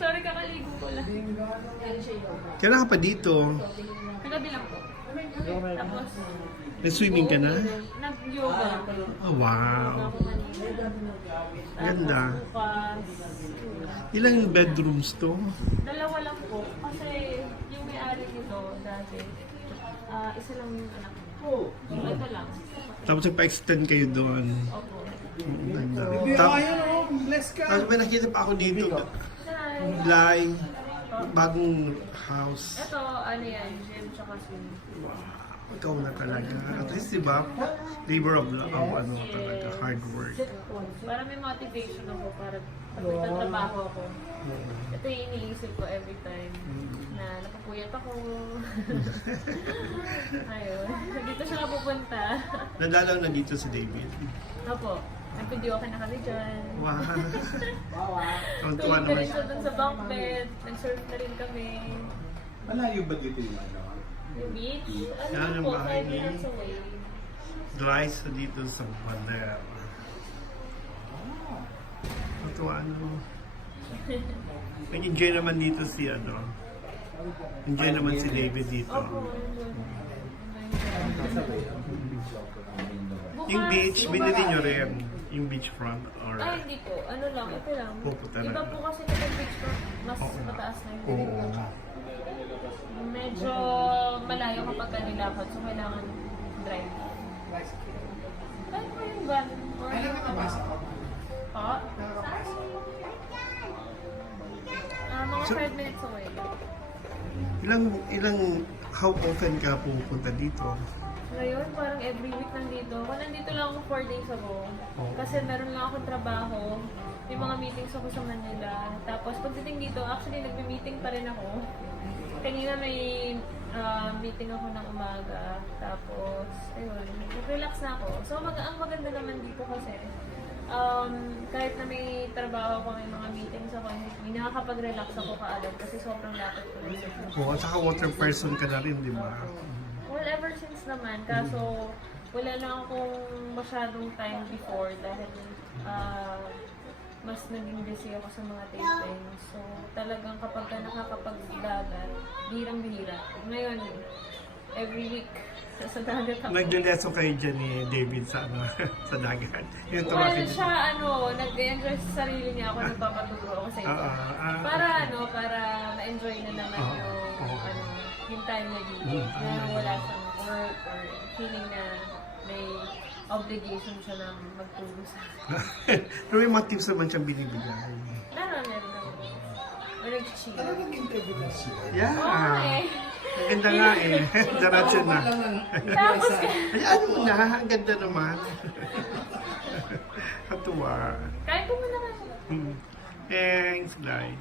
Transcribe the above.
Sorry, kakaligo ko lang. Kailan ka pa dito? Kagabi lang po. Tapos, Nag-swimming ka na? nag-yoga. Oh, wow. Ganda. Bukas. Ilang bedrooms to? Dalawa lang po. Kasi yung may-ari nito dati, isa lang yung anak ko. Ito lang. Tapos nagpa-extend kayo doon. Opo. Ang ganda. Tapos may nakita pa ako dito. Glay. Bagong house. Ito, ano yan, gym tsaka swimming pool. Wow. Ikaw na talaga. At least, diba? Labor of ano talaga. Hard work. Para may motivation ako para pag nagtatrabaho ako. Ito yung iniisip ko every time na napapuyat ako. Ayun. Dito siya pupunta. Nadalaw na dito si David. Opo. Nag-video ako na kami dyan. Wow. Tuwan Tulog na naman rin siya dun sa bunk bed. Nag-surf na rin kami. Malayo ba dito yung ano? Yung beach? Yan Ano yung po, bahay 5 ni minutes away. Glaiza dito sa Baler. Tuwa ano. Nag-enjoy naman dito si ano. Enjoy naman si David dito. Opo. Yung beach, binili nyo rin. Yung beachfront or... Ay, hindi po. Ano lang, ito lang. Pupunta na. Iba po kasi kapag beach ko, mas mataas na yung Oo. bilig ko. Medyo malayo kapag kanilakad, so kailangan drive. Kahit po yung van. Ay, nakakapasok ako. Pa? Mga 5 minutes away. How often ka pupunta dito? Ngayon, parang every week nandito. Kung nandito lang ako 4 days ago. Kasi meron lang akong trabaho. May mga meetings ako sa Manila. Tapos pagdating dito, actually nagme-meeting pa rin ako. Kanina may meeting ako ng umaga. Tapos, ayun, nag-relax na ako. So, ang maganda naman dito kasi, kahit na may trabaho ako, may mga meetings ako, hindi nakakapag-relax ako kaagad kasi sobrang lapit ko rin. Oo, at saka water person ka na rin, di ba? Well, ever since naman, kaso wala na akong masyadong time before dahil mas naging busy ako sa mga tapings. So, talagang kapag ka nakakapagdagat, bihirang-bihira. Ngayon, every week, sa dagat ako. Nag-leso kayo dyan ni David sa, ano, sa dagat. Yung Well, tumakit siya, nag-enjoy sa sarili niya ako, nagpapaturo ako sa iba. Para ma-enjoy na naman yung time na dito. Na wala siyang work or feeling na may obligation siya na magturo sa akin. Pero may mga tips naman siyang binibigay. Meron naman. Or nag-chill. Talagang interview na siya. Yeah. Oo eh. Ang ganda nga eh. Diretso na. Tapos, Ay, ano na? Ang ganda naman. Katuwa. kahit po mo naman. Thanks, Glay.